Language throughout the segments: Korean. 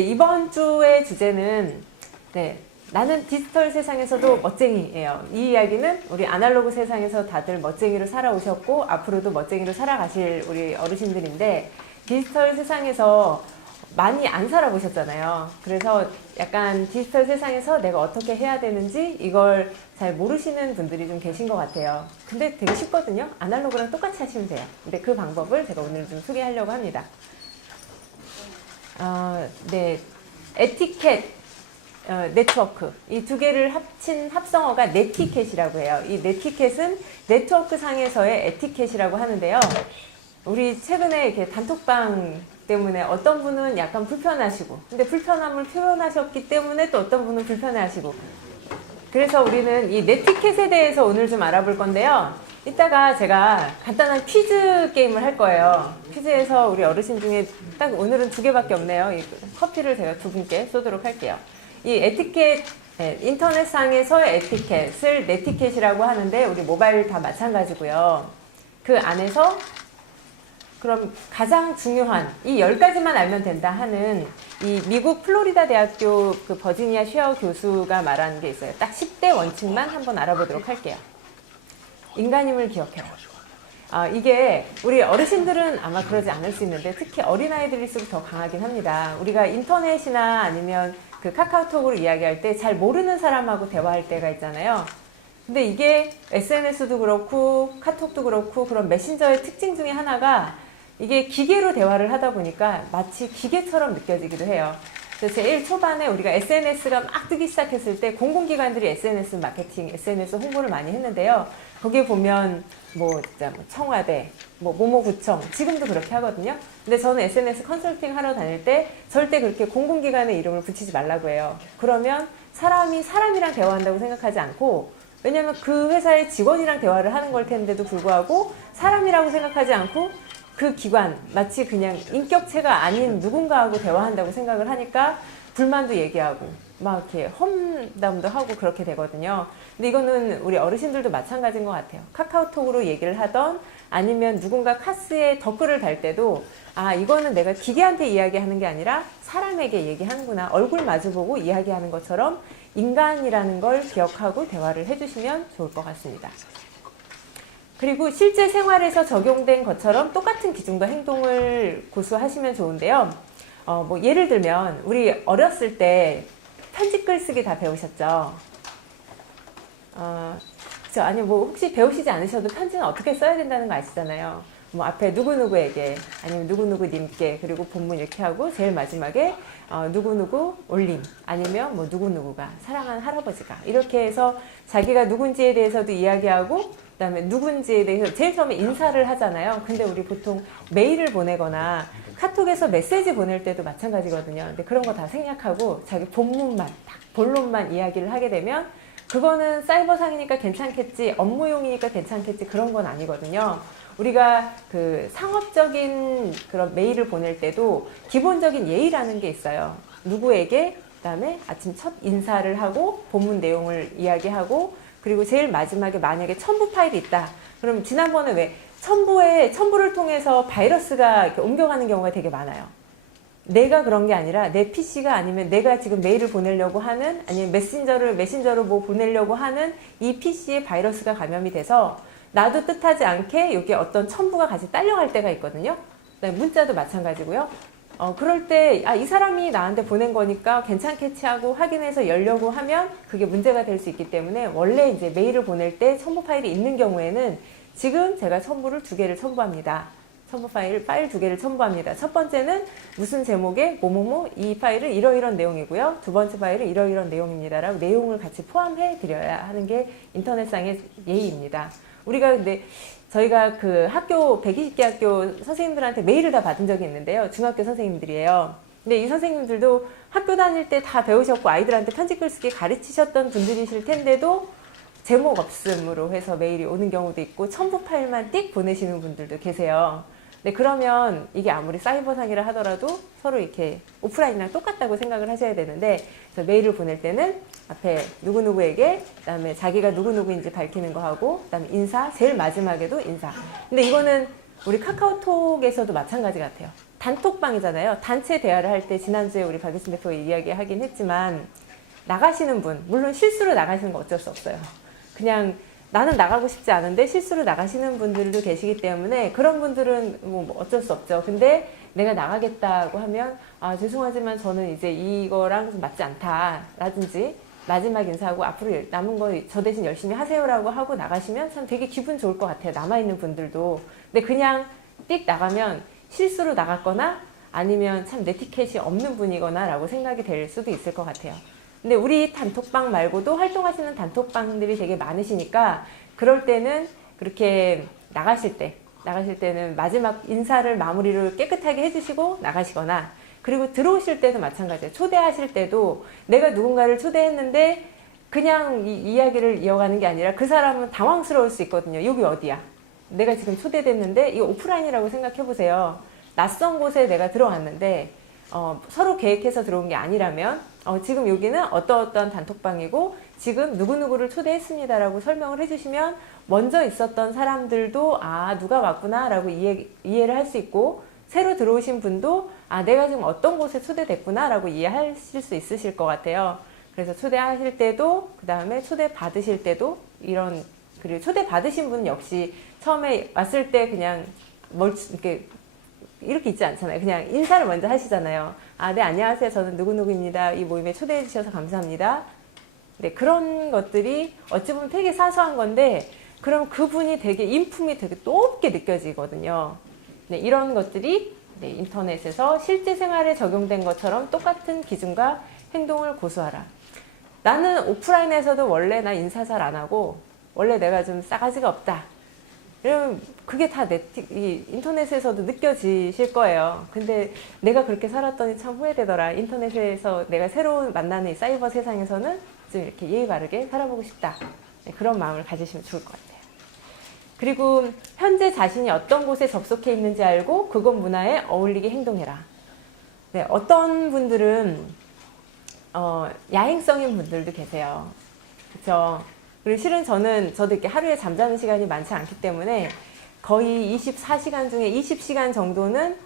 네, 이번 주의 주제는 나는 디지털 세상에서도 멋쟁이예요. 이 이야기는 우리 아날로그 세상에서 다들 멋쟁이로 살아오셨고 앞으로도 멋쟁이로 살아가실 우리 어르신들인데 디지털 세상에서 많이 안 살아보셨잖아요. 그래서 약간 디지털 세상에서 내가 어떻게 해야 되는지 이걸 잘 모르시는 분들이 좀 계신 것 같아요. 근데 되게 쉽거든요. 아날로그랑 똑같이 하시면 돼요. 근데 그 방법을 제가 오늘 좀 소개하려고 합니다. 에티켓 네트워크, 이 두 개를 합친 합성어가 네티켓이라고 해요. 이 네티켓은 네트워크 상에서의 에티켓이라고 하는데요. 우리 최근에 이렇게 단톡방 때문에 어떤 분은 약간 불편하시고, 근데 불편함을 표현하셨기 때문에 또 어떤 분은 불편해하시고, 그래서 우리는 이 네티켓에 대해서 오늘 좀 알아볼 건데요. 이따가 제가 간단한 퀴즈 게임을 할 거예요. 퀴즈에서 우리 어르신 중에 딱 오늘은 2개밖에 없네요. 이 커피를 제가 2분께 쏘도록 할게요. 이 에티켓, 인터넷상에서의 에티켓을 네티켓이라고 하는데 우리 모바일 다 마찬가지고요. 그 안에서 그럼 가장 중요한 이 10가지만 알면 된다 하는 이 미국 플로리다 대학교 그 버지니아 쉐어 교수가 말하는 게 있어요. 딱 10대 원칙만 한번 알아보도록 할게요. 인간임을 기억해라. 이게 우리 어르신들은 아마 그러지 않을 수 있는데 특히 어린아이들일수록 더 강하긴 합니다. 우리가 인터넷이나 아니면 그 카카오톡으로 이야기할 때 잘 모르는 사람하고 대화할 때가 있잖아요. 근데 이게 SNS도 그렇고 카톡도 그렇고 그런 메신저의 특징 중에 하나가 이게 기계로 대화를 하다 보니까 마치 기계처럼 느껴지기도 해요. 그래서 제일 초반에 우리가 SNS가 막 뜨기 시작했을 때 공공기관들이 SNS 마케팅, SNS 홍보를 많이 했는데요. 거기에 보면 진짜 청와대, 모모구청, 지금도 그렇게 하거든요. 근데 저는 SNS 컨설팅 하러 다닐 때 절대 그렇게 공공기관의 이름을 붙이지 말라고 해요. 그러면 사람이 사람이랑 대화한다고 생각하지 않고, 왜냐면 그 회사의 직원이랑 대화를 하는 걸 텐데도 불구하고 사람이라고 생각하지 않고 그 기관, 마치 그냥 인격체가 아닌 누군가하고 대화한다고 생각을 하니까 불만도 얘기하고 막 이렇게 험담도 하고 그렇게 되거든요. 근데 이거는 우리 어르신들도 마찬가지인 것 같아요. 카카오톡으로 얘기를 하던 아니면 누군가 카스에 댓글을 달 때도 이거는 내가 기계한테 이야기하는 게 아니라 사람에게 얘기하는구나. 얼굴 마주보고 이야기하는 것처럼 인간이라는 걸 기억하고 대화를 해주시면 좋을 것 같습니다. 그리고 실제 생활에서 적용된 것처럼 똑같은 기준과 행동을 고수하시면 좋은데요. 예를 들면 우리 어렸을 때 편지 글쓰기 다 배우셨죠? 아니 혹시 배우시지 않으셔도 편지는 어떻게 써야 된다는 거 아시잖아요. 앞에 누구누구에게 아니면 누구누구님께 그리고 본문 이렇게 하고 제일 마지막에 누구누구 올림 아니면 누구누구가 사랑하는 할아버지가 이렇게 해서 자기가 누군지에 대해서도 이야기하고 그다음에 누군지에 대해서 제일 처음에 인사를 하잖아요. 근데 우리 보통 메일을 보내거나 카톡에서 메시지 보낼 때도 마찬가지거든요. 근데 그런 거 다 생략하고 자기 본문만 딱 본론만 이야기를 하게 되면 그거는 사이버상이니까 괜찮겠지, 업무용이니까 괜찮겠지 그런 건 아니거든요. 우리가 그 상업적인 그런 메일을 보낼 때도 기본적인 예의라는 게 있어요. 누구에게, 그다음에 아침 첫 인사를 하고 본문 내용을 이야기하고 그리고 제일 마지막에 만약에 첨부 파일이 있다. 그럼 지난번에 왜 첨부를 통해서 바이러스가 이렇게 옮겨가는 경우가 되게 많아요. 내가 그런 게 아니라 내 PC가 아니면 내가 지금 메일을 보내려고 하는 아니면 메신저로 보내려고 하는 이 PC에 바이러스가 감염이 돼서 나도 뜻하지 않게 여기에 어떤 첨부가 같이 딸려갈 때가 있거든요. 문자도 마찬가지고요. 그럴 때 이 사람이 나한테 보낸 거니까 괜찮겠지 하고 확인해서 열려고 하면 그게 문제가 될 수 있기 때문에 원래 이제 메일을 보낼 때 첨부 파일이 있는 경우에는 지금 제가 첨부를 2개를 첨부합니다. 첨부 파일 2개를 첨부합니다. 첫 번째는 무슨 제목의 뭐뭐뭐 이 파일은 이러이런 내용이고요. 두 번째 파일은 이러이런 내용입니다. 라고 내용을 같이 포함해 드려야 하는 게 인터넷상의 예의입니다. 우리가 근데 저희가 그 학교 120개 학교 선생님들한테 메일을 다 받은 적이 있는데요. 중학교 선생님들이에요. 근데 이 선생님들도 학교 다닐 때 다 배우셨고 아이들한테 편지 글쓰기 가르치셨던 분들이실 텐데도 제목 없음으로 해서 메일이 오는 경우도 있고 첨부 파일만 띡 보내시는 분들도 계세요. 네, 그러면 이게 아무리 사이버상이라 하더라도 서로 이렇게 오프라인이랑 똑같다고 생각을 하셔야 되는데 메일을 보낼 때는 앞에 누구누구에게 그다음에 자기가 누구누구인지 밝히는 거 하고 그다음에 인사 제일 마지막에도 인사. 근데 이거는 우리 카카오톡에서도 마찬가지 같아요. 단톡방이잖아요. 단체 대화를 할 때 지난주에 우리 박유신 대표가 이야기하긴 했지만 나가시는 분, 물론 실수로 나가시는 거 어쩔 수 없어요. 그냥 나는 나가고 싶지 않은데 실수로 나가시는 분들도 계시기 때문에 그런 분들은 뭐 어쩔 수 없죠. 근데 내가 나가겠다고 하면 아 죄송하지만 저는 이제 이거랑 좀 맞지 않다 라든지 마지막 인사하고 앞으로 남은 거 저 대신 열심히 하세요라고 하고 나가시면 참 되게 기분 좋을 것 같아요. 남아있는 분들도. 근데 그냥 띡 나가면 실수로 나갔거나 아니면 참 네티켓이 없는 분이거나 라고 생각이 될 수도 있을 것 같아요. 근데 우리 단톡방 말고도 활동하시는 단톡방들이 되게 많으시니까 그럴 때는 그렇게 나가실 때는 마지막 인사를 마무리를 깨끗하게 해주시고 나가시거나 그리고 들어오실 때도 마찬가지예요. 초대하실 때도 내가 누군가를 초대했는데 그냥 이야기를 이어가는 게 아니라 그 사람은 당황스러울 수 있거든요. 여기 어디야? 내가 지금 초대됐는데 이거 오프라인이라고 생각해 보세요. 낯선 곳에 내가 들어왔는데 서로 계획해서 들어온 게 아니라면 지금 여기는 어떠어떠한 단톡방이고 지금 누구누구를 초대했습니다라고 설명을 해주시면 먼저 있었던 사람들도 아 누가 왔구나 라고 이해를 할 수 있고 새로 들어오신 분도 아 내가 지금 어떤 곳에 초대됐구나 라고 이해하실 수 있으실 것 같아요. 그래서 초대하실 때도 그 다음에 초대 받으실 때도 이런 그리고 초대 받으신 분은 역시 처음에 왔을 때 그냥 이렇게 있지 않잖아요. 그냥 인사를 먼저 하시잖아요. 아, 네, 안녕하세요. 저는 누구누구입니다. 이 모임에 초대해 주셔서 감사합니다. 네, 그런 것들이 어찌 보면 되게 사소한 건데 그럼 그분이 되게 인품이 되게 높게 느껴지거든요. 네, 이런 것들이 네, 인터넷에서 실제 생활에 적용된 것처럼 똑같은 기준과 행동을 고수하라. 나는 오프라인에서도 원래 나 인사 잘 안 하고 원래 내가 좀 싸가지가 없다. 이러면 그게 다 인터넷에서도 느껴지실 거예요. 근데 내가 그렇게 살았더니 참 후회되더라. 인터넷에서 내가 새로운 만나는 이 사이버 세상에서는 좀 이렇게 예의 바르게 살아보고 싶다. 네, 그런 마음을 가지시면 좋을 것 같아요. 그리고 현재 자신이 어떤 곳에 접속해 있는지 알고 그곳 문화에 어울리게 행동해라. 네, 어떤 분들은 야행성인 분들도 계세요. 그렇죠? 그리고 실은 저도 이렇게 하루에 잠자는 시간이 많지 않기 때문에 거의 24시간 중에 20시간 정도는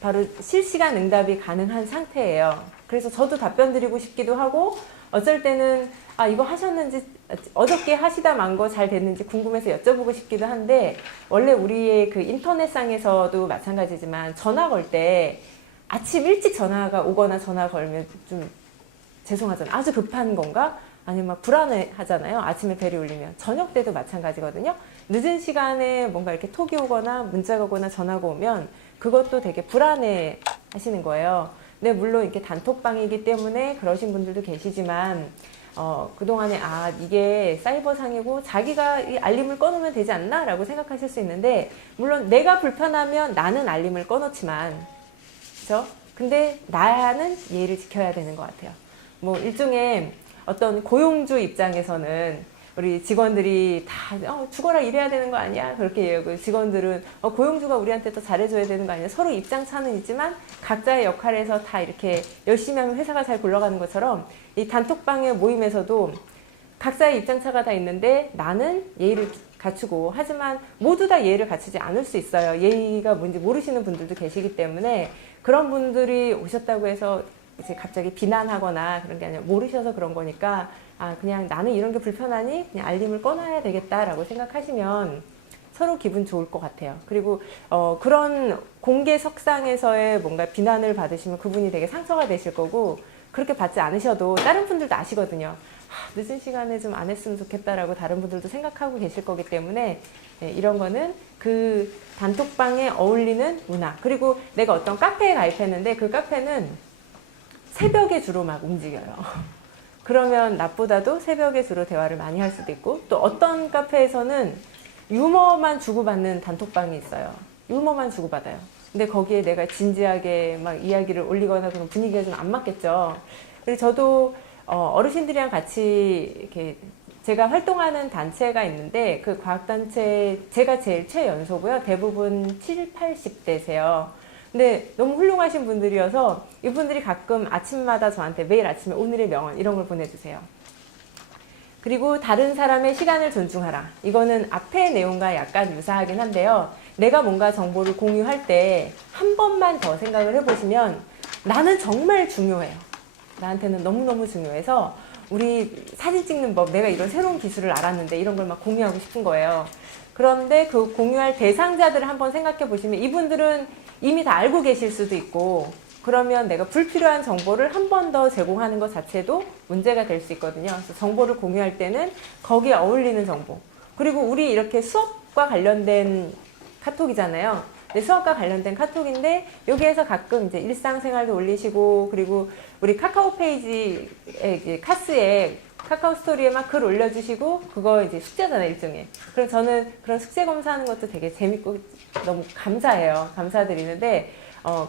바로 실시간 응답이 가능한 상태예요. 그래서 저도 답변 드리고 싶기도 하고 어쩔 때는 아 이거 하셨는지 어저께 하시다 만 거 잘 됐는지 궁금해서 여쭤보고 싶기도 한데 원래 우리의 그 인터넷상에서도 마찬가지지만 전화 걸 때 아침 일찍 전화가 오거나 전화 걸면 좀 죄송하잖아요. 아주 급한 건가? 아니면 막 불안해 하잖아요. 아침에 벨이 울리면. 저녁 때도 마찬가지거든요. 늦은 시간에 뭔가 이렇게 톡이 오거나 문자가 오거나 전화가 오면 그것도 되게 불안해 하시는 거예요. 근데 물론 이렇게 단톡방이기 때문에 그러신 분들도 계시지만 그동안에 아 이게 사이버상이고 자기가 이 알림을 꺼놓으면 되지 않나? 라고 생각하실 수 있는데 물론 내가 불편하면 나는 알림을 꺼놓지만 그렇죠? 근데 나는 예의를 지켜야 되는 것 같아요. 뭐 일종의 어떤 고용주 입장에서는 우리 직원들이 다 죽어라 일해야 되는 거 아니야? 그렇게 얘기하고 직원들은 고용주가 우리한테 더 잘해줘야 되는 거 아니야? 서로 입장 차는 있지만 각자의 역할에서 다 이렇게 열심히 하면 회사가 잘 굴러가는 것처럼 이 단톡방의 모임에서도 각자의 입장차가 다 있는데 나는 예의를 갖추고 하지만 모두 다 예의를 갖추지 않을 수 있어요. 예의가 뭔지 모르시는 분들도 계시기 때문에 그런 분들이 오셨다고 해서 이제 갑자기 비난하거나 그런 게 아니라 모르셔서 그런 거니까 아 그냥 나는 이런 게 불편하니 그냥 알림을 꺼놔야 되겠다라고 생각하시면 서로 기분 좋을 것 같아요. 그리고 그런 공개석상에서의 뭔가 비난을 받으시면 그분이 되게 상처가 되실 거고 그렇게 받지 않으셔도 다른 분들도 아시거든요. 늦은 시간에 좀 안 했으면 좋겠다라고 다른 분들도 생각하고 계실 거기 때문에 네, 이런 거는 그 단톡방에 어울리는 문화 그리고 내가 어떤 카페에 가입했는데 그 카페는 새벽에 주로 막 움직여요. 그러면 낮보다도 새벽에 주로 대화를 많이 할 수도 있고 또 어떤 카페에서는 유머만 주고받는 단톡방이 있어요. 유머만 주고받아요. 근데 거기에 내가 진지하게 막 이야기를 올리거나 그런 분위기가 좀 안 맞겠죠. 그리고 저도 어르신들이랑 같이 이렇게 제가 활동하는 단체가 있는데 그 과학단체 제가 제일 최연소고요. 대부분 7, 80대세요. 근데 너무 훌륭하신 분들이어서 이분들이 가끔 아침마다 저한테 매일 아침에 오늘의 명언 이런 걸 보내주세요. 그리고 다른 사람의 시간을 존중하라. 이거는 앞의 내용과 약간 유사하긴 한데요. 내가 뭔가 정보를 공유할 때 한 번만 더 생각을 해보시면 나는 정말 중요해요. 나한테는 너무너무 중요해서 우리 사진 찍는 법, 내가 이런 새로운 기술을 알았는데 이런 걸 막 공유하고 싶은 거예요. 그런데 그 공유할 대상자들을 한번 생각해 보시면 이분들은 이미 다 알고 계실 수도 있고, 그러면 내가 불필요한 정보를 한 번 더 제공하는 것 자체도 문제가 될 수 있거든요. 그래서 정보를 공유할 때는 거기에 어울리는 정보. 그리고 우리 이렇게 수업과 관련된 카톡이잖아요. 근데 수업과 관련된 카톡인데 여기에서 가끔 이제 일상생활도 올리시고, 그리고 우리 카카오 페이지에 이제 카스에 카카오 스토리에 막 글 올려주시고, 그거 이제 숙제잖아요, 일종의. 그래서 저는 그런 숙제 검사하는 것도 되게 재밌고 너무 감사해요. 감사드리는데,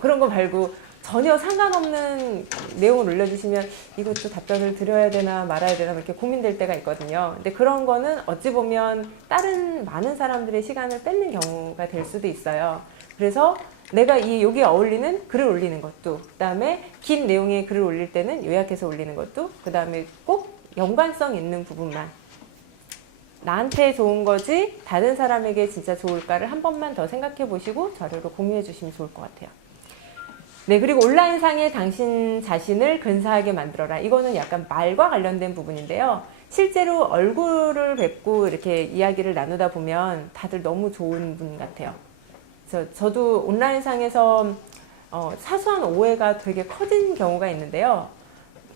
그런 거 말고 전혀 상관없는 내용을 올려주시면 이것도 답변을 드려야 되나 말아야 되나 이렇게 고민될 때가 있거든요. 근데 그런 거는 어찌 보면 다른 많은 사람들의 시간을 뺏는 경우가 될 수도 있어요. 그래서 내가 여기에 어울리는 글을 올리는 것도, 그 다음에 긴 내용의 글을 올릴 때는 요약해서 올리는 것도, 그 다음에 꼭 연관성 있는 부분만, 나한테 좋은 거지 다른 사람에게 진짜 좋을까를 한 번만 더 생각해 보시고 자료로 공유해 주시면 좋을 것 같아요. 네, 그리고 온라인상에 당신 자신을 근사하게 만들어라. 이거는 약간 말과 관련된 부분인데요. 실제로 얼굴을 뵙고 이렇게 이야기를 나누다 보면 다들 너무 좋은 분 같아요. 저도 온라인상에서 사소한 오해가 되게 커진 경우가 있는데요.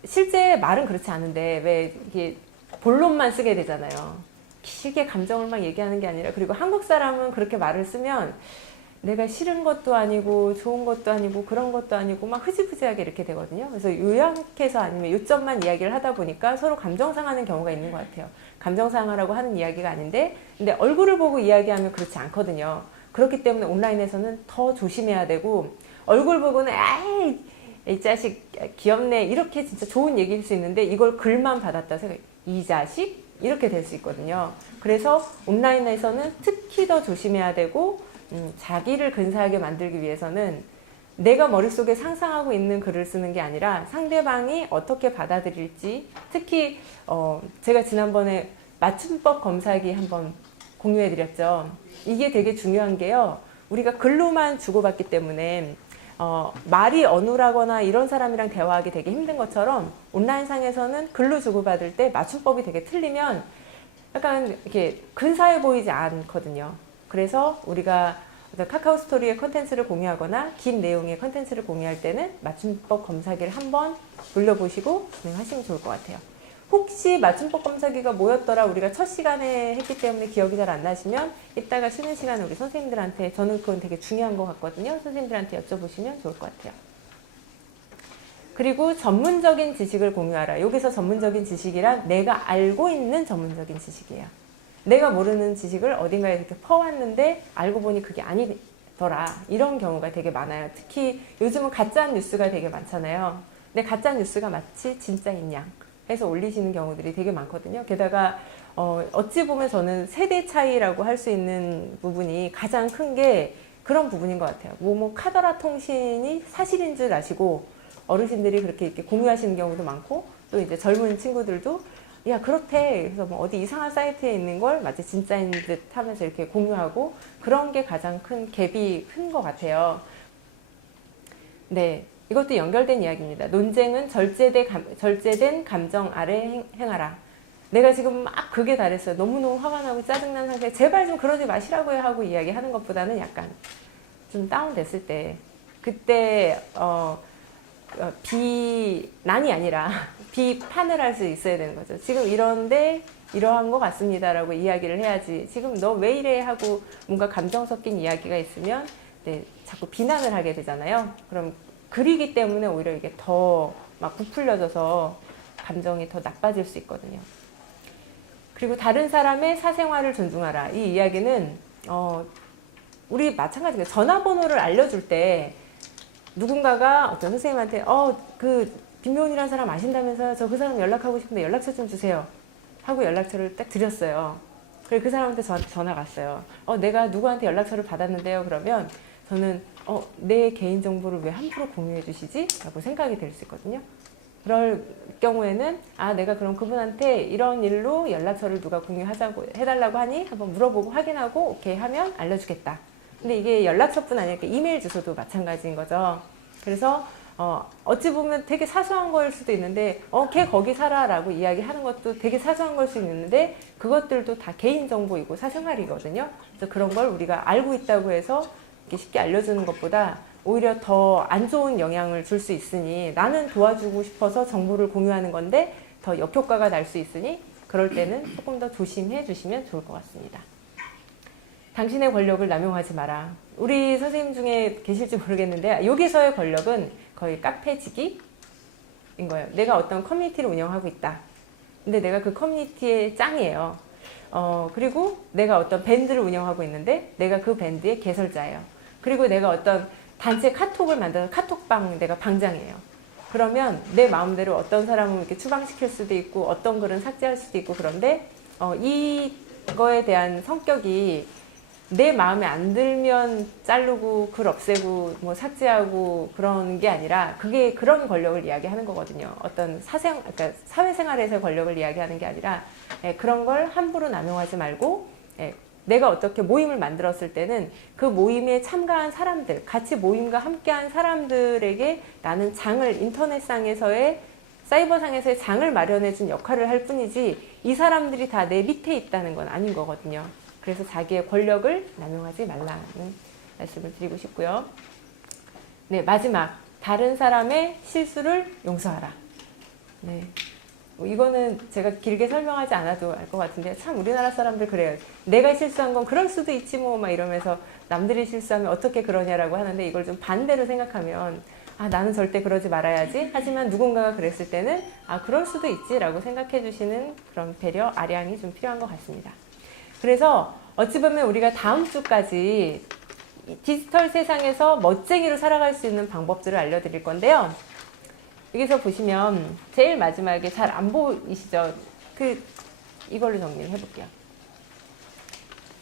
실제 말은 그렇지 않은데 왜 이게 본론만 쓰게 되잖아요. 길게 감정을 막 얘기하는 게 아니라, 그리고 한국 사람은 그렇게 말을 쓰면 내가 싫은 것도 아니고 좋은 것도 아니고 그런 것도 아니고 막 흐지부지하게 이렇게 되거든요. 그래서 요약해서 아니면 요점만 이야기를 하다 보니까 서로 감정 상하는 경우가 있는 것 같아요. 감정 상하라고 하는 이야기가 아닌데, 근데 얼굴을 보고 이야기하면 그렇지 않거든요. 그렇기 때문에 온라인에서는 더 조심해야 되고, 얼굴 보고는 에이 이 자식 귀엽네 이렇게 진짜 좋은 얘기일 수 있는데, 이걸 글만 받았다 생각, 이 자식 이렇게 될 수 있거든요. 그래서 온라인에서는 특히 더 조심해야 되고, 자기를 근사하게 만들기 위해서는 내가 머릿속에 상상하고 있는 글을 쓰는 게 아니라 상대방이 어떻게 받아들일지, 특히 제가 지난번에 맞춤법 검사기 한번 공유해 드렸죠. 이게 되게 중요한 게요. 우리가 글로만 주고받기 때문에 말이 어눌하거나 이런 사람이랑 대화하기 되게 힘든 것처럼, 온라인상에서는 글로 주고받을 때 맞춤법이 되게 틀리면 약간 이렇게 근사해 보이지 않거든요. 그래서 우리가 카카오 스토리의 컨텐츠를 공유하거나 긴 내용의 컨텐츠를 공유할 때는 맞춤법 검사기를 한번 돌려보시고 진행하시면 좋을 것 같아요. 혹시 맞춤법 검사기가 뭐였더라 우리가 첫 시간에 했기 때문에 기억이 잘 안 나시면 이따가 쉬는 시간에 우리 선생님들한테, 저는 그건 되게 중요한 것 같거든요. 선생님들한테 여쭤보시면 좋을 것 같아요. 그리고 전문적인 지식을 공유하라. 여기서 전문적인 지식이란 내가 알고 있는 전문적인 지식이에요. 내가 모르는 지식을 어딘가에 이렇게 퍼왔는데 알고 보니 그게 아니더라. 이런 경우가 되게 많아요. 특히 요즘은 가짜 뉴스가 되게 많잖아요. 근데 가짜 뉴스가 마치 진짜인 양 해서 올리시는 경우들이 되게 많거든요. 게다가 어찌 보면 저는 세대 차이라고 할 수 있는 부분이 가장 큰 게 그런 부분인 것 같아요. 카더라 통신이 사실인 줄 아시고 어르신들이 그렇게 이렇게 공유하시는 경우도 많고, 또 이제 젊은 친구들도 야 그렇대, 그래서 뭐 어디 이상한 사이트에 있는 걸 마치 진짜인 듯 하면서 이렇게 공유하고, 그런 게 가장 큰 갭이 큰 것 같아요. 네, 이것도 연결된 이야기입니다. 논쟁은 절제된 감정 아래 행하라. 내가 지금 막 극에 달했어요. 너무너무 화가 나고 짜증난 상태에 제발 좀 그러지 마시라고요 하고 이야기하는 것보다는 약간 좀 다운됐을 때, 그때 비난이 아니라 비판을 할 수 있어야 되는 거죠. 지금 이런데 이러한 것 같습니다라고 이야기를 해야지, 지금 너 왜 이래 하고 뭔가 감정 섞인 이야기가 있으면 네, 자꾸 비난을 하게 되잖아요. 그럼 글이기 때문에 오히려 이게 더 막 부풀려져서 감정이 더 나빠질 수 있거든요. 그리고 다른 사람의 사생활을 존중하라. 이 이야기는 우리 마찬가지예요. 전화번호를 알려줄 때 누군가가 어떤 선생님한테 그 김묘은이라는 사람 아신다면서요? 저 그 사람 연락하고 싶은데 연락처 좀 주세요 하고 연락처를 딱 드렸어요. 그래서 그 사람한테 전화가 왔어요. 내가 누구한테 연락처를 받았는데요. 그러면 저는 내 개인정보를 왜 함부로 공유해 주시지? 라고 생각이 될 수 있거든요. 그럴 경우에는 내가 그럼 그분한테 이런 일로 연락처를 누가 공유하자고 해달라고 하니 한번 물어보고 확인하고 오케이 하면 알려주겠다. 근데 이게 연락처뿐 아니라 이메일 주소도 마찬가지인 거죠. 그래서 어찌 보면 되게 사소한 거일 수도 있는데 걔 거기 살아 라고 이야기하는 것도 되게 사소한 걸 수 있는데 그것들도 다 개인정보이고 사생활이거든요. 그래서 그런 걸 우리가 알고 있다고 해서 이렇게 쉽게 알려주는 것보다 오히려 더 안 좋은 영향을 줄 수 있으니 나는 도와주고 싶어서 정보를 공유하는 건데 더 역효과가 날 수 있으니 그럴 때는 조금 더 조심해 주시면 좋을 것 같습니다. 당신의 권력을 남용하지 마라. 우리 선생님 중에 계실지 모르겠는데 여기서의 권력은 거의 카페지기인 거예요. 내가 어떤 커뮤니티를 운영하고 있다. 근데 내가 그 커뮤니티의 짱이에요. 그리고 내가 어떤 밴드를 운영하고 있는데 내가 그 밴드의 개설자예요. 그리고 내가 어떤 단체 카톡을 만들어서 카톡방 내가 방장이에요. 그러면 내 마음대로 어떤 사람은 이렇게 추방시킬 수도 있고 어떤 글은 삭제할 수도 있고 그런데 이거에 대한 성격이 내 마음에 안 들면 자르고 글 없애고 뭐 삭제하고 그런 게 아니라 그게 그런 권력을 이야기하는 거거든요. 어떤 그러니까 사회생활에서의 권력을 이야기하는 게 아니라 그런 걸 함부로 남용하지 말고 내가 어떻게 모임을 만들었을 때는 그 모임에 참가한 사람들, 같이 모임과 함께한 사람들에게 나는 장을 인터넷상에서의 사이버상에서의 장을 마련해 준 역할을 할 뿐이지 이 사람들이 다 내 밑에 있다는 건 아닌 거거든요. 그래서 자기의 권력을 남용하지 말라는 말씀을 드리고 싶고요. 네, 마지막. 다른 사람의 실수를 용서하라. 네. 이거는 제가 길게 설명하지 않아도 알 것 같은데 참 우리나라 사람들 그래요. 내가 실수한 건 그럴 수도 있지 뭐 막 이러면서 남들이 실수하면 어떻게 그러냐라고 하는데 이걸 좀 반대로 생각하면 나는 절대 그러지 말아야지. 하지만 누군가가 그랬을 때는 그럴 수도 있지 라고 생각해 주시는 그런 배려, 아량이 좀 필요한 것 같습니다. 그래서 어찌 보면 우리가 다음 주까지 디지털 세상에서 멋쟁이로 살아갈 수 있는 방법들을 알려드릴 건데요. 여기서 보시면 제일 마지막에 잘 안 보이시죠? 이걸로 정리를 해볼게요.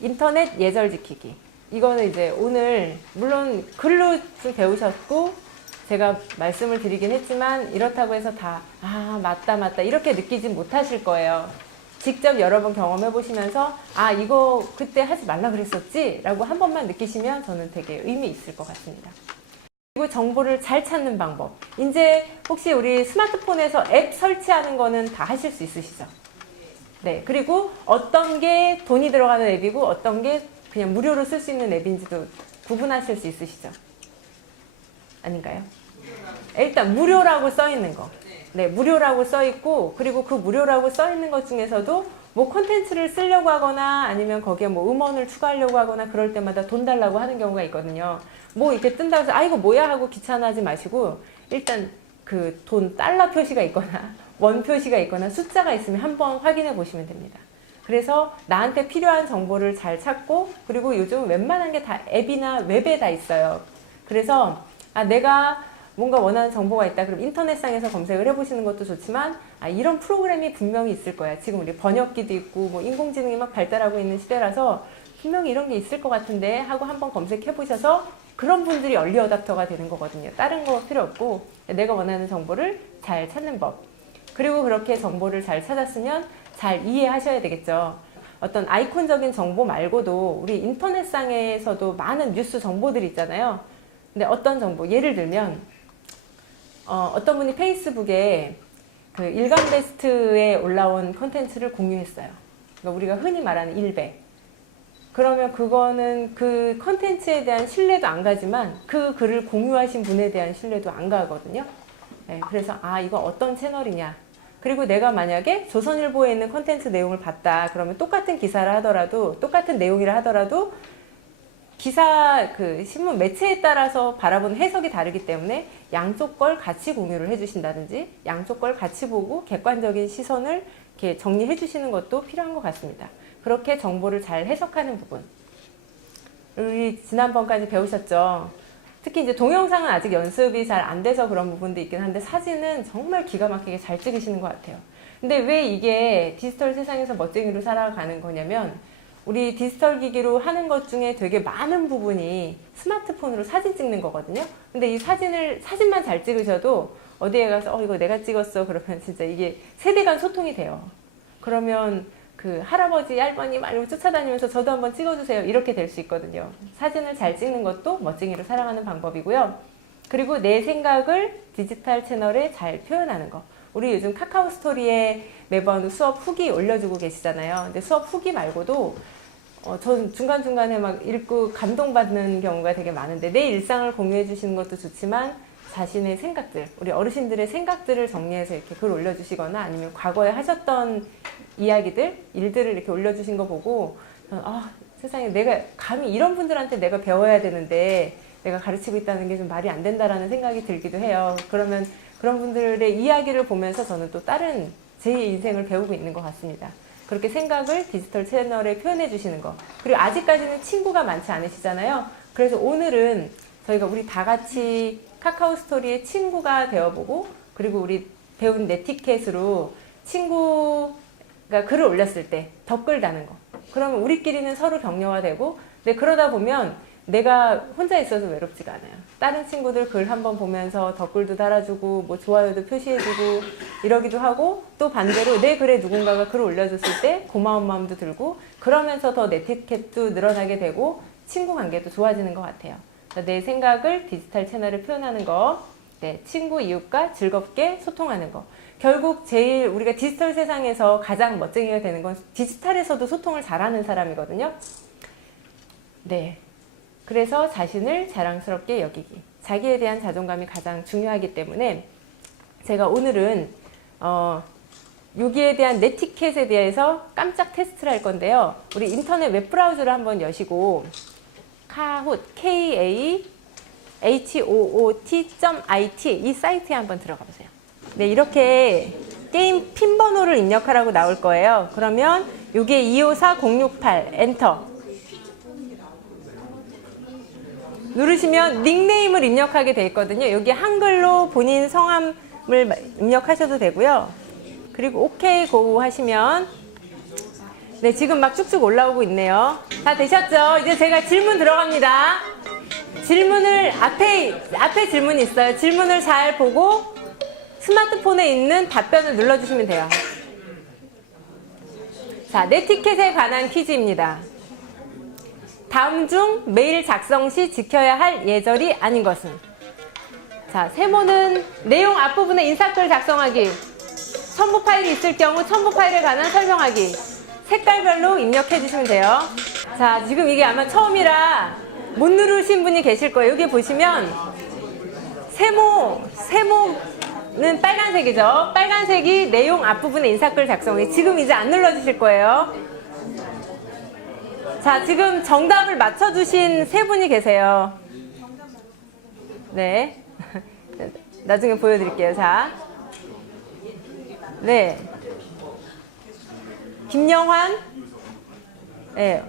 인터넷 예절 지키기. 이거는 이제 오늘 물론 글로 좀 배우셨고 제가 말씀을 드리긴 했지만 이렇다고 해서 다 맞다 이렇게 느끼진 못하실 거예요. 직접 여러 번 경험해 보시면서 이거 그때 하지 말라 그랬었지 라고 한 번만 느끼시면 저는 되게 의미 있을 것 같습니다. 그리고 정보를 잘 찾는 방법. 이제 혹시 우리 스마트폰에서 앱 설치하는 거는 다 하실 수 있으시죠? 네. 그리고 어떤 게 돈이 들어가는 앱이고 어떤 게 그냥 무료로 쓸 수 있는 앱인지도 구분하실 수 있으시죠? 아닌가요? 일단 무료라고 써 있는 거. 네, 무료라고 써 있고 그리고 그 무료라고 써 있는 것 중에서도 뭐 콘텐츠를 쓰려고 하거나 아니면 거기에 뭐 음원을 추가하려고 하거나 그럴 때마다 돈 달라고 하는 경우가 있거든요. 뭐 이렇게 뜬다고 해서 이거 뭐야 하고 귀찮아하지 마시고 일단 그 돈 달러 표시가 있거나 원 표시가 있거나 숫자가 있으면 한번 확인해 보시면 됩니다. 그래서 나한테 필요한 정보를 잘 찾고 그리고 요즘 웬만한 게 다 앱이나 웹에 다 있어요. 그래서 내가 뭔가 원하는 정보가 있다. 그럼 인터넷상에서 검색을 해보시는 것도 좋지만 이런 프로그램이 분명히 있을 거야. 지금 우리 번역기도 있고 뭐 인공지능이 막 발달하고 있는 시대라서 분명히 이런 게 있을 것 같은데 하고 한번 검색해 보셔서 그런 분들이 얼리 어답터가 되는 거거든요. 다른 거 필요 없고 내가 원하는 정보를 잘 찾는 법. 그리고 그렇게 정보를 잘 찾았으면 잘 이해하셔야 되겠죠. 어떤 아이콘적인 정보 말고도 우리 인터넷상에서도 많은 뉴스 정보들이 있잖아요. 근데 어떤 정보, 예를 들면 어떤 분이 페이스북에 그 일간베스트에 올라온 컨텐츠를 공유했어요. 그러니까 우리가 흔히 말하는 일배. 그러면 그거는 그 컨텐츠에 대한 신뢰도 안 가지만 그 글을 공유하신 분에 대한 신뢰도 안 가거든요. 네, 그래서 이거 어떤 채널이냐. 그리고 내가 만약에 조선일보에 있는 컨텐츠 내용을 봤다. 그러면 똑같은 기사를 하더라도 똑같은 내용이라 하더라도 기사 신문 매체에 따라서 바라보는 해석이 다르기 때문에 양쪽 걸 같이 공유를 해주신다든지 양쪽 걸 같이 보고 객관적인 시선을 이렇게 정리해 주시는 것도 필요한 것 같습니다. 그렇게 정보를 잘 해석하는 부분. 우리 지난번까지 배우셨죠? 특히 이제 동영상은 아직 연습이 잘 안 돼서 그런 부분도 있긴 한데 사진은 정말 기가 막히게 잘 찍으시는 것 같아요. 근데 왜 이게 디지털 세상에서 멋쟁이로 살아가는 거냐면 우리 디지털 기기로 하는 것 중에 되게 많은 부분이 스마트폰으로 사진 찍는 거거든요. 근데 이 사진만 잘 찍으셔도 어디에 가서 이거 내가 찍었어 그러면 진짜 이게 세대 간 소통이 돼요. 그러면 그 할아버지 할머니 막 이러고 쫓아다니면서 저도 한번 찍어주세요 이렇게 될 수 있거든요. 사진을 잘 찍는 것도 멋쟁이로 살아가는 방법이고요. 그리고 내 생각을 디지털 채널에 잘 표현하는 거. 우리 요즘 카카오 스토리에 매번 수업 후기 올려주고 계시잖아요. 근데 수업 후기 말고도 전 중간중간에 막 읽고 감동받는 경우가 되게 많은데 내 일상을 공유해 주시는 것도 좋지만 자신의 생각들, 우리 어르신들의 생각들을 정리해서 이렇게 글 올려주시거나 아니면 과거에 하셨던 이야기들, 일들을 이렇게 올려주신 거 보고 세상에 내가 감히 이런 분들한테 내가 배워야 되는데 내가 가르치고 있다는 게 좀 말이 안 된다라는 생각이 들기도 해요. 그러면 그런 분들의 이야기를 보면서 저는 또 다른 제 인생을 배우고 있는 것 같습니다. 그렇게 생각을 디지털 채널에 표현해 주시는 거. 그리고 아직까지는 친구가 많지 않으시잖아요. 그래서 오늘은 저희가 우리 다 같이 카카오 스토리의 친구가 되어보고 그리고 우리 배운 네티켓으로 친구가 글을 올렸을 때 댓글 다는 거. 그러면 우리끼리는 서로 격려가 되고 근데 그러다 보면 내가 혼자 있어서 외롭지가 않아요. 다른 친구들 글 한번 보면서 댓글도 달아주고 뭐 좋아요도 표시해주고 이러기도 하고 또 반대로 내 글에 누군가가 글을 올려줬을 때 고마운 마음도 들고 그러면서 더 네티켓도 늘어나게 되고 친구 관계도 좋아지는 것 같아요. 내 생각을 디지털 채널에 표현하는 거, 네, 친구, 이웃과 즐겁게 소통하는 거. 결국 제일 우리가 디지털 세상에서 가장 멋쟁이가 되는 건 디지털에서도 소통을 잘하는 사람이거든요. 네. 그래서 자신을 자랑스럽게 여기기. 자기에 대한 자존감이 가장 중요하기 때문에 제가 오늘은 여기에 대한 네티켓에 대해서 깜짝 테스트를 할 건데요. 우리 인터넷 웹브라우저를 한번 여시고 카호ot, KAHOOT.IT 이 사이트에 한번 들어가 보세요. 네, 이렇게 게임 핀 번호를 입력하라고 나올 거예요. 그러면 여기에 254068 엔터 누르시면 닉네임을 입력하게 돼 있거든요. 여기 한글로 본인 성함을 입력하셔도 되고요. 그리고 OK 고 하시면 네, 지금 막 쭉쭉 올라오고 있네요. 다 되셨죠? 이제 제가 질문 들어갑니다. 질문을 앞에 질문이 있어요. 질문을 잘 보고 스마트폰에 있는 답변을 눌러주시면 돼요. 자, 네티켓에 관한 퀴즈입니다. 다음 중 메일 작성 시 지켜야 할 예절이 아닌 것은? 자, 세모는 내용 앞부분에 인사글 작성하기, 첨부 파일이 있을 경우 첨부 파일에 관한 설명하기, 색깔별로 입력해 주시면 돼요. 자, 지금 이게 아마 처음이라 못 누르신 분이 계실 거예요. 여기 보시면 세모는 빨간색이죠. 빨간색이 내용 앞부분에 인사글 작성하기. 지금 이제 안 눌러주실 거예요. 자, 지금 정답을 맞춰주신 세 분이 계세요. 네. 나중에 보여드릴게요. 자. 네. 김영환. 네.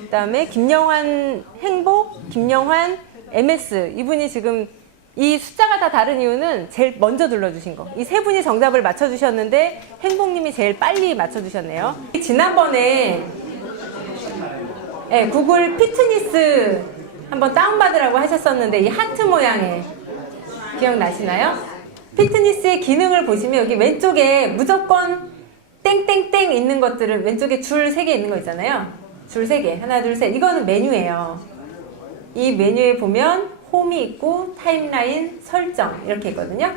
그 다음에 김영환 행복, 김영환 MS. 이분이 지금 이 숫자가 다 다른 이유는 제일 먼저 눌러주신 거. 이 세 분이 정답을 맞춰주셨는데 행복님이 제일 빨리 맞춰주셨네요. 지난번에 네, 구글 피트니스 한번 다운받으라고 하셨었는데 이 하트 모양의 기억나시나요? 피트니스의 기능을 보시면 여기 왼쪽에 무조건 땡땡땡 있는 것들을 왼쪽에 줄 3개 있는 거 있잖아요. 줄 3개. 하나, 둘, 셋. 이거는 메뉴예요. 이 메뉴에 보면 홈이 있고 타임라인, 설정 이렇게 있거든요.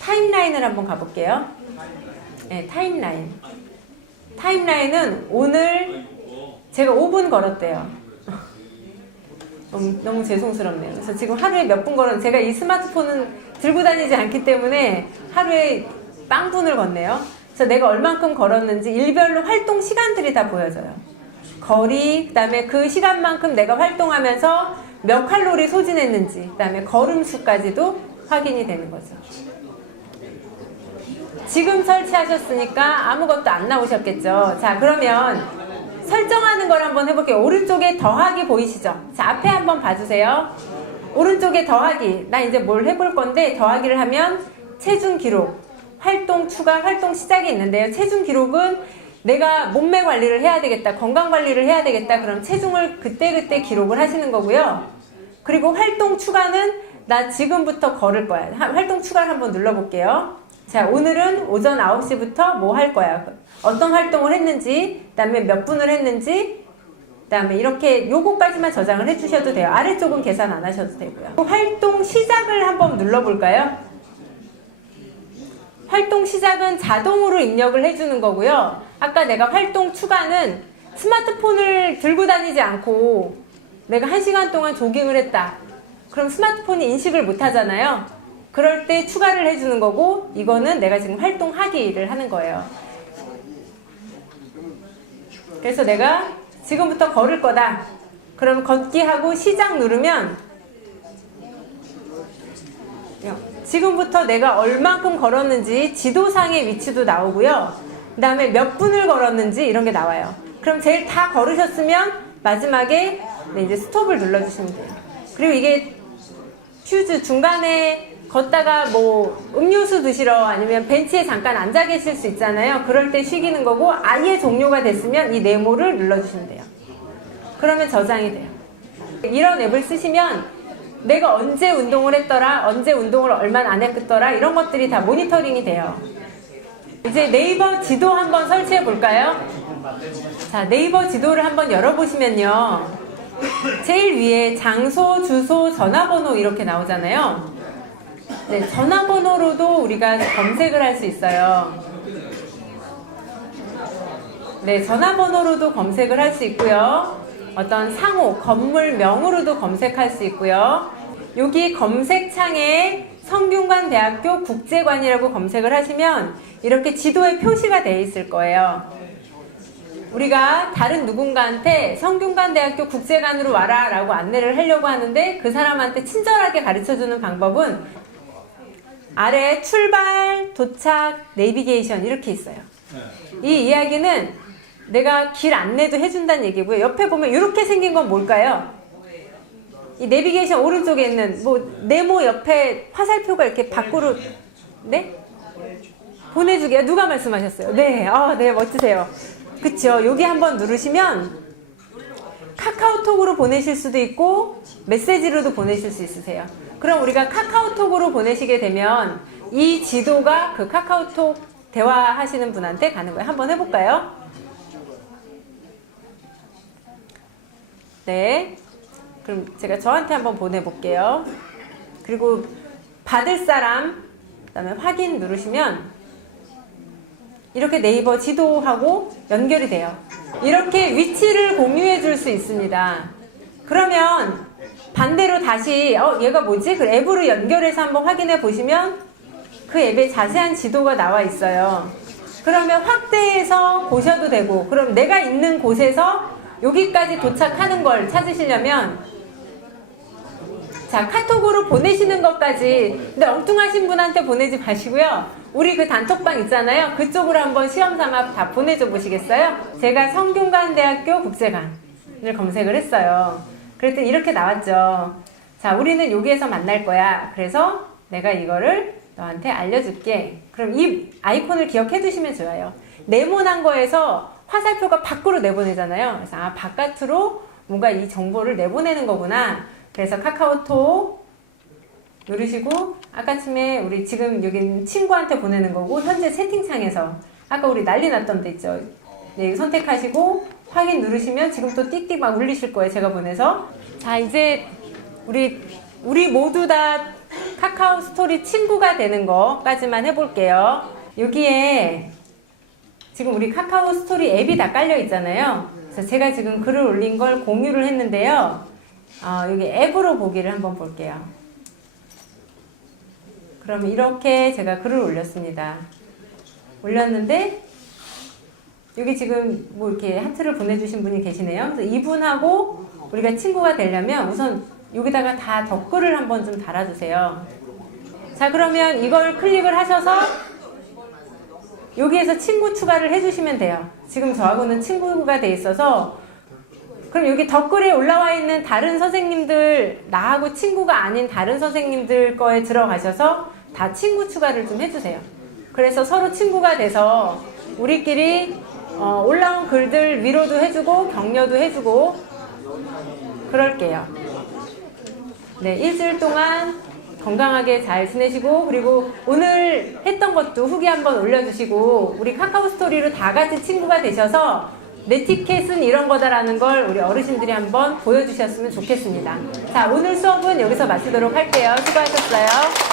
타임라인을 한번 가볼게요. 네, 타임라인. 타임라인은 오늘 제가 5분 걸었대요. 너무 죄송스럽네요. 그래서 지금 하루에 몇 분 걸었는데 제가 이 스마트폰은 들고 다니지 않기 때문에 하루에 빵분을 걷네요. 그래서 내가 얼만큼 걸었는지 일별로 활동 시간들이 다 보여져요. 거리, 그 다음에 그 시간만큼 내가 활동하면서 몇 칼로리 소진했는지, 그 다음에 걸음수까지도 확인이 되는 거죠. 지금 설치하셨으니까 아무것도 안 나오셨겠죠. 자, 그러면 설정하는 걸 한번 해볼게요. 오른쪽에 더하기 보이시죠? 자, 앞에 한번 봐주세요. 오른쪽에 더하기. 나 이제 뭘 해볼 건데 더하기를 하면 체중 기록, 활동 추가, 활동 시작이 있는데요. 체중 기록은 내가 몸매 관리를 해야 되겠다, 건강 관리를 해야 되겠다, 그럼 체중을 그때그때 기록을 하시는 거고요. 그리고 활동 추가는 나 지금부터 걸을 거야. 활동 추가를 한번 눌러볼게요. 자, 오늘은 오전 9시부터 뭐 할 거야. 어떤 활동을 했는지, 그 다음에 몇 분을 했는지, 그 다음에 이렇게 요거까지만 저장을 해주셔도 돼요. 아래쪽은 계산 안 하셔도 되고요. 활동 시작을 한번 눌러볼까요? 활동 시작은 자동으로 입력을 해주는 거고요. 아까 내가 활동 추가는 스마트폰을 들고 다니지 않고 내가 1시간 동안 조깅을 했다. 그럼 스마트폰이 인식을 못 하잖아요. 그럴 때 추가를 해주는 거고, 이거는 내가 지금 활동하기를 하는 거예요. 그래서 내가 지금부터 걸을 거다. 그럼 걷기 하고 시작 누르면 지금부터 내가 얼만큼 걸었는지 지도상의 위치도 나오고요. 그 다음에 몇 분을 걸었는지 이런 게 나와요. 그럼 제일 다 걸으셨으면 마지막에 이제 스톱을 눌러주시면 돼요. 그리고 이게 퓨즈 중간에 걷다가 뭐 음료수 드시러 아니면 벤치에 잠깐 앉아 계실 수 있잖아요. 그럴 때 쉬기는 거고, 아예 종료가 됐으면 이 네모를 눌러주시면 돼요. 그러면 저장이 돼요. 이런 앱을 쓰시면 내가 언제 운동을 했더라, 언제 운동을 얼마나 안 했더라, 이런 것들이 다 모니터링이 돼요. 이제 네이버 지도 한번 설치해 볼까요? 자, 네이버 지도를 한번 열어보시면요. 제일 위에 장소, 주소, 전화번호 이렇게 나오잖아요. 네, 전화번호로도 우리가 검색을 할 수 있어요. 네, 전화번호로도 검색을 할 수 있고요. 어떤 상호, 건물명으로도 검색할 수 있고요. 여기 검색창에 성균관대학교 국제관이라고 검색을 하시면 이렇게 지도에 표시가 되어 있을 거예요. 우리가 다른 누군가한테 성균관대학교 국제관으로 와라 라고 안내를 하려고 하는데 그 사람한테 친절하게 가르쳐주는 방법은 아래 출발, 도착, 내비게이션 이렇게 있어요. 이 이야기는 내가 길 안내도 해준다는 얘기고요. 옆에 보면 이렇게 생긴 건 뭘까요? 이 내비게이션 오른쪽에 있는 뭐 네모 옆에 화살표가 이렇게 밖으로, 네? 보내주게요. 누가 말씀하셨어요? 네, 네, 멋지세요. 그쵸? 여기 한번 누르시면 카카오톡으로 보내실 수도 있고 메시지로도 보내실 수 있으세요. 그럼 우리가 카카오톡으로 보내시게 되면 이 지도가 그 카카오톡 대화하시는 분한테 가는 거예요. 한번 해볼까요? 네. 그럼 제가 저한테 한번 보내볼게요. 그리고 받을 사람, 그 다음에 확인 누르시면 이렇게 네이버 지도하고 연결이 돼요. 이렇게 위치를 공유해 줄 수 있습니다. 그러면 반대로 다시 얘가 뭐지? 그 앱으로 연결해서 한번 확인해 보시면 그 앱에 자세한 지도가 나와 있어요. 그러면 확대해서 보셔도 되고, 그럼 내가 있는 곳에서 여기까지 도착하는 걸 찾으시려면 자, 카톡으로 보내시는 것까지, 근데 엉뚱하신 분한테 보내지 마시고요. 우리 그 단톡방 있잖아요. 그쪽으로 한번 시험 삼아 다 보내줘 보시겠어요? 제가 성균관대학교 국제관을 검색을 했어요. 그랬더니 이렇게 나왔죠. 자, 우리는 여기에서 만날 거야. 그래서 내가 이거를 너한테 알려줄게. 그럼 이 아이콘을 기억해 두시면 좋아요. 네모난 거에서 화살표가 밖으로 내보내잖아요. 그래서 바깥으로 뭔가 이 정보를 내보내는 거구나. 그래서 카카오톡 누르시고, 아까쯤에 우리 지금 여기는 친구한테 보내는 거고, 현재 채팅창에서 아까 우리 난리 났던 데 있죠. 네, 선택하시고 확인 누르시면 지금 또 띡띡 막 울리실 거예요. 제가 보내서. 자, 이제 우리 모두 다 카카오 스토리 친구가 되는 거까지만 해볼게요. 여기에 지금 우리 카카오 스토리 앱이 다 깔려 있잖아요. 그래서 제가 지금 글을 올린 걸 공유를 했는데요. 여기 앱으로 보기를 한번 볼게요. 그러면 이렇게 제가 글을 올렸습니다. 올렸는데 여기 지금 뭐 이렇게 하트를 보내주신 분이 계시네요. 그래서 이분하고 우리가 친구가 되려면 우선 여기다가 다 댓글을 한번 좀 달아주세요. 자, 그러면 이걸 클릭을 하셔서 여기에서 친구 추가를 해주시면 돼요. 지금 저하고는 친구가 돼 있어서, 그럼 여기 댓글에 올라와 있는 다른 선생님들, 나하고 친구가 아닌 다른 선생님들 거에 들어가셔서 다 친구 추가를 좀 해주세요. 그래서 서로 친구가 돼서 우리끼리 올라온 글들 위로도 해주고 격려도 해주고 그럴게요. 네, 일주일 동안 건강하게 잘 지내시고, 그리고 오늘 했던 것도 후기 한번 올려주시고, 우리 카카오 스토리로 다 같이 친구가 되셔서 네티켓은 이런 거다라는 걸 우리 어르신들이 한번 보여주셨으면 좋겠습니다. 자, 오늘 수업은 여기서 마치도록 할게요. 수고하셨어요.